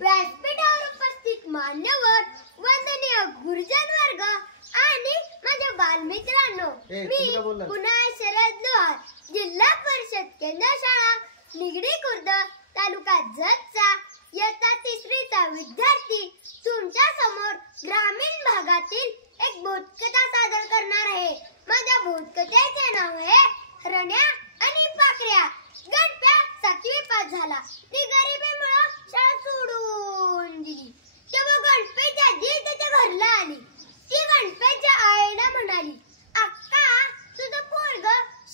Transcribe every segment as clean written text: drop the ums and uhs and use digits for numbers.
व्यासपीठावर उपस्थित मान्यवर, वंदनीय गुरुजन वर्ग आणि माझ्या बालमित्रांनो, मी पुन्हा शरद लोहार, जिल्हा परिषद केंद्र शाळा निगडी खुर्द, तालुका जतचा इयत्ता 3रीचा विद्यार्थी तुमच्या समोर ग्रामीण भागातील एक बोधकथा सादर करणार आहे. माझ्या बोधकथेचे नाव आहे हरण्या आणि पाखऱ्या. गणप्या 7वी पास झाला. ती गरिबीमुळे शाळा सोडून दिली. तेव्हा गणपेची आजी त्याच्या घरला आली. ती गणपेच्या आईला म्हणाली, अक्का, तुझं पोरग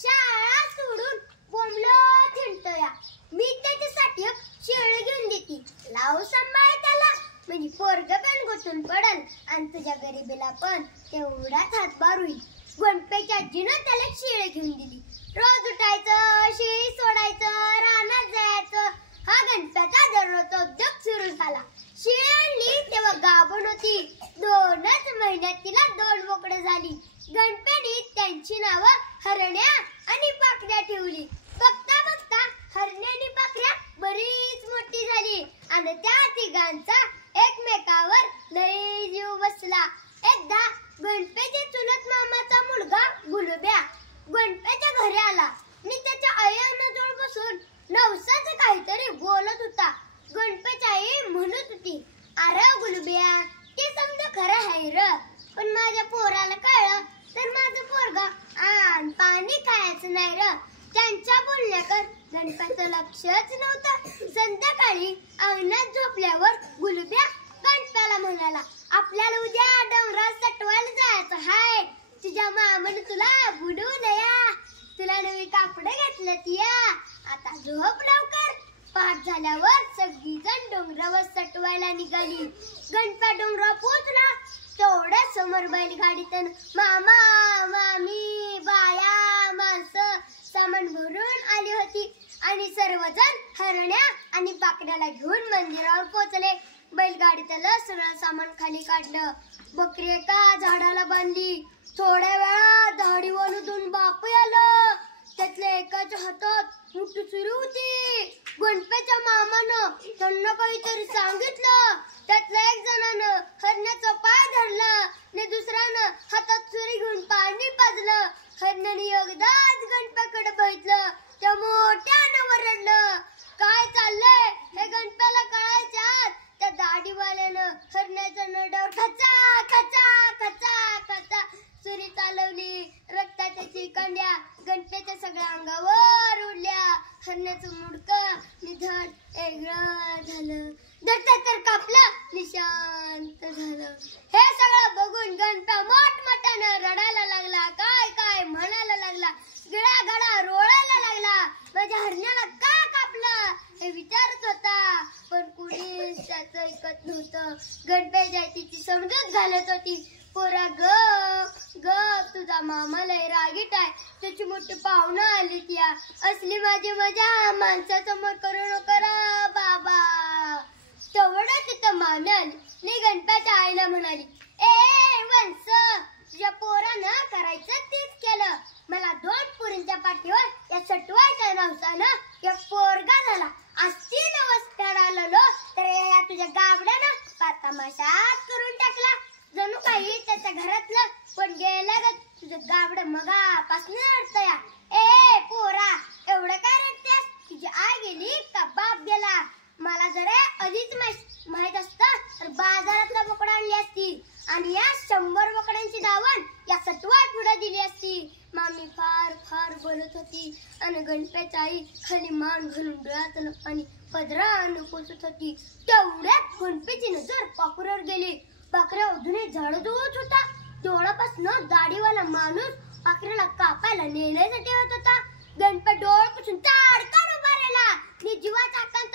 शाळा सोडून बोंबलत हिंडतोया. मी त्याच्यासाठी शेळी घेऊन देते. लाव सांभाळ त्याला, म्हणजे पोरग पण गुंतून पडल आणि तुझ्या गरिबीला पण तेवढाच हातभार होईल. गणपेच्या आजीनं त्याला शेळी घेऊन दिली. रोज उठायचं, शेळी सोडायचं, रानात जायचं. हा गणप्याचा दररोजचा उद्योग सुरू झाला. शेळी आणली तेव्हा गाभण होती. 2च महिन्यात तिला 2 बोकडं झाली. गणप्याने त्यांची नावं हरण्या आणि पाखऱ्या ठेवली. बघता बघता हरण्या आणि पाखऱ्या बरीच मोठी झाली आणि त्या तिघांचा एकमेकावर लय जीव बसला. एकदा गणपेच्या चुलत मामाचा मुलगा गुलब्या गणपेच्या घरी आला आणि त्याच्या आईजवळ बसून नवसाचं काहीतरी बोलत होता. गणपेची आई म्हणत होती, अरे गुलब्या, ते समजा खरं आहे र, पण माझ्या पोराला कळलं तर माझं पोरगा पाणी खायचं नाही र. त्यांच्या बोलण्याकडे गणपेचं लक्षच नव्हतं. संध्याकाळी अंगणात झोपल्यावर गुलब्या गणप्याला म्हणाला, आपल्याला उद्या डोंगरात सटवायला जायचं हाय. तुझ्या मामाने तुला बुडवून या. तुला नवी कापडं घातलं या. आता झोप लवकर. पहाट झाल्यावर सगळीजण डोंगरावर सटवायला निघाली. गणप्या डोंगरावर पोहोचला. तेवढ्या समोर बैलगाडीतून मामा, मामी, बाया, माणसं सामान भरून आली होती आणि सर्वजण हरण्या आणि पाखऱ्याला घेऊन मंदिरावर पोहोचले. बैलगाडीतलं सगळं सामान खाली काढलं. बकरी एका झाडाला बांधली. थोड्या वेळात झाडीवरून बाप आलं. त्यातल्या एकाच्या हातात मुठी सुरू होती. गणपेच्या मामानं त्यांना काहीतरी सांगितलं. त्यातल्या एक जणानं हरण्याचा पाय धरला आणि दुसऱ्यानं हातात सुरी घेऊन पाणी पाजलं. हरण्याने एकदाच गणप्याकडे बघितलं. त्या मोठ्यानं ओरडलं, काय चाललंय हे गणप्याला कळायच्या आत त्या दाढीवाल्यानं हरण्याच्या नरड्यावर खचा खचा खचा खचा सुरी चालवली. रक्ताच्या चिकंड्या गणप्याच्या सगळ्या अंगावर उडल्या. हरण्याचं मुडकं निधन वेगळं झालं. धडधड तर कापलं, निशांत झालं. हे सगळं बघून गणप्या मोठमोठ्यानं रडायला लागला. काय काय म्हणायला लागला. गिळागडा रोळायला लागला. माझ्या हरण्याला का कापलं हे विचारत होता, पण कुणीच त्याचं ऐकत नव्हतं. गणप्याची आई तिची समजूत घालत होती. पोरा ग तुझा मामा लय रागीट आहे. त्याची मोठी पाहुणं आली त्या. असली माझी मजा माणसासमोर करू नको रा बाबा. तेवढं तिथं मामी आली. गणप्याच्या आईला म्हणाली, ए वंस, तुझ्या पोरानं करायचं तेच केलं. मला 2 पोरींच्या पाठीवर या सटवायच्या नवसानं एक पोरगा झाला. असती नवस्कार आलेलो तर या तुझ्या गाबड्यानं पातमाशात करून टाकला. जणू काही त्याच्या घरातलं पण गेलं ग. तुझं गाबडं मगापासून रडतया. ए पोरा, एवढं काय रडतेस? तुझी आई गेली का बाप गेला? मला जरा आधीच माहित असतं तर बाजारातला बोकडा आणली असती आणि या 100 बोकड्यांची दावण या सटवाय पुढे दिली असती. मामी फार फार बोलत होती आणि गणप्याची आई खाली मान घालून डोळ्यातलं पाणी पदरानं पुसत होती. तेवढ्यात गणपेची नजर पाखऱ्यावर गेली. पाखऱ्या अजूनही झाडझूड होता. तेवढ्यापासून दाढीवाला माणूस पाखऱ्याला कापायला नेण्यासाठी होत होता. गणपत डोळे पुसून ताडकान उभा राहिला. जीवाचा आकांत